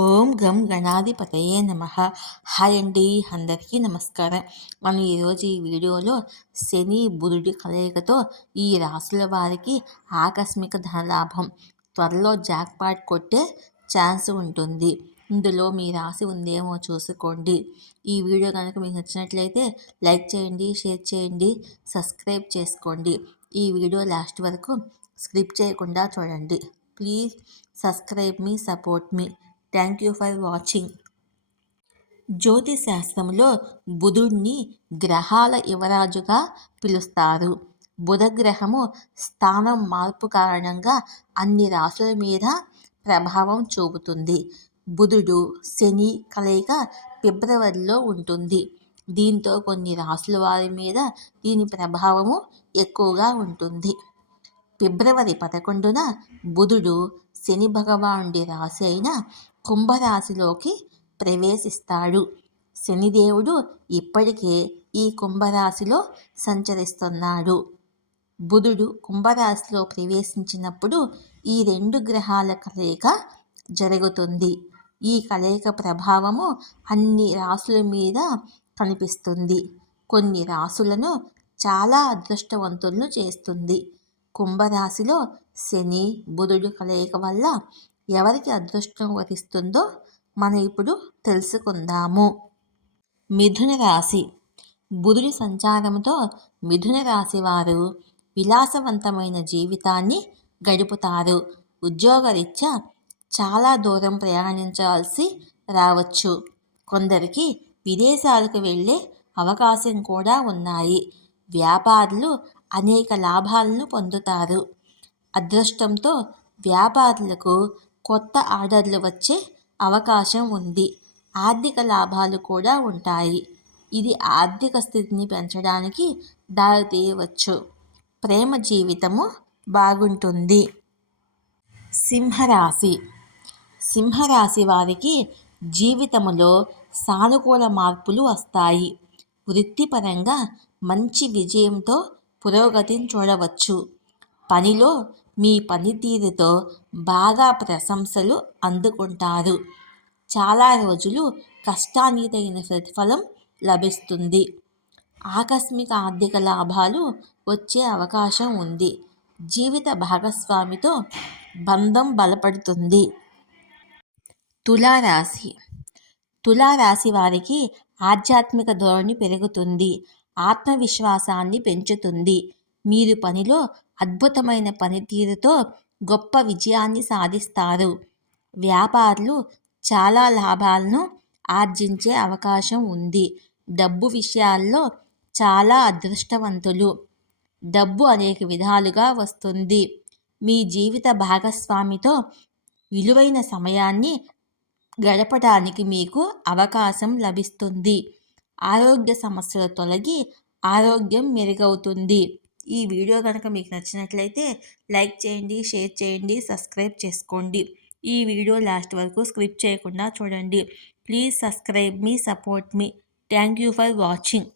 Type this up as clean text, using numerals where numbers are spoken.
ఓం గం గణాధిపతయే నమః. హాయ్ అండి, అందరికీ నమస్కారం. మనం ఈరోజు ఈ వీడియోలో శని బుధుడి కలయికతో ఈ రాశుల వారికి ఆకస్మిక ధనలాభం, త్వరలో జాక్పాట్ కొట్టే ఛాన్స్ ఉంటుంది. ఇందులో మీ రాశి ఉందేమో చూసుకోండి. ఈ వీడియో కనుక మీకు నచ్చినట్లయితే లైక్ చేయండి, షేర్ చేయండి, సబ్స్క్రైబ్ చేసుకోండి. ఈ వీడియో లాస్ట్ వరకు స్కిప్ చేయకుండా చూడండి. Please subscribe me, support me. Thank you for watching. జ్యోతిశాస్త్రంలో బుధుడిని గ్రహాల యువరాజుగా పిలుస్తారు. బుధగ్రహము స్థానం మార్పు కారణంగా అన్ని రాశుల మీద ప్రభావం చూపుతుంది. బుధుడు శని కలయిక ఫిబ్రవరిలో ఉంటుంది. దీంతో కొన్ని రాశుల వారి మీద దీని ప్రభావము ఎక్కువగా ఉంటుంది. ఫిబ్రవరి 11న బుధుడు శని భగవానుడి రాశి అయిన కుంభరాశిలోకి ప్రవేశిస్తాడు. శనిదేవుడు ఇప్పటికే ఈ కుంభరాశిలో సంచరిస్తున్నాడు. బుధుడు కుంభరాశిలో ప్రవేశించినప్పుడు ఈ రెండు గ్రహాల కలయిక జరుగుతుంది. ఈ కలయిక ప్రభావము అన్ని రాశుల మీద కనిపిస్తుంది. కొన్ని రాశులను చాలా అదృష్టవంతులను చేస్తుంది. కుంభరాశిలో శని బుధుడు కలయిక వల్ల ఎవరికి అదృష్టం వరిస్తుందో మనం ఇప్పుడు తెలుసుకుందాము. మిథున రాశి. బుధుడి సంచారంతో మిథున రాశి వారు విలాసవంతమైన జీవితాన్ని గడుపుతారు. ఉద్యోగరీత్యా చాలా దూరం ప్రయాణించాల్సి రావచ్చు. కొందరికి విదేశాలకు వెళ్ళే అవకాశం కూడా ఉన్నాయి. వ్యాపారులు అనేక లాభాలను పొందుతారు. అదృష్టంతో వ్యాపారులకు కొత్త ఆర్డర్లు వచ్చే అవకాశం ఉంది. ఆర్థిక లాభాలు కూడా ఉంటాయి. ఇది ఆర్థిక స్థితిని పెంచడానికి దారితీయవచ్చు. ప్రేమ జీవితము బాగుంటుంది. సింహరాశి. సింహరాశి వారికి జీవితంలో సానుకూల మార్పులు వస్తాయి. వృత్తిపరంగా మంచి విజయంతో పురోగతిని చూడవచ్చు. పనిలో మీ పనితీరుతో బాగా ప్రశంసలు అందుకుంటారు. చాలా రోజులు కష్టానికి తగిన ప్రతిఫలం లభిస్తుంది. ఆకస్మిక ఆర్థిక లాభాలు వచ్చే అవకాశం ఉంది. జీవిత భాగస్వామితో బంధం బలపడుతుంది. తులారాశి. తులారాశి వారికి ఆధ్యాత్మిక ధోరణి పెరుగుతుంది. ఆత్మవిశ్వాసాన్ని పెంచుతుంది. మీరు పనిలో అద్భుతమైన పనితీరుతో గొప్ప విజయాన్ని సాధిస్తారు. వ్యాపారులు చాలా లాభాలను ఆర్జించే అవకాశం ఉంది. డబ్బు విషయాల్లో చాలా అదృష్టవంతులు. డబ్బు అనేక విధాలుగా వస్తుంది. మీ జీవిత భాగస్వామితో విలువైన సమయాన్ని గడపడానికి మీకు అవకాశం లభిస్తుంది. ఆరోగ్య సమస్యలు తొలగి ఆరోగ్యం మెరుగవుతుంది. ఈ వీడియో కనుక మీకు నచ్చినట్లయితే లైక్ చేయండి, షేర్ చేయండి, సబ్స్క్రైబ్ చేసుకోండి. ఈ వీడియో లాస్ట్ వరకు స్కిప్ చేయకుండా చూడండి. Please subscribe me, support me. Thank you for watching.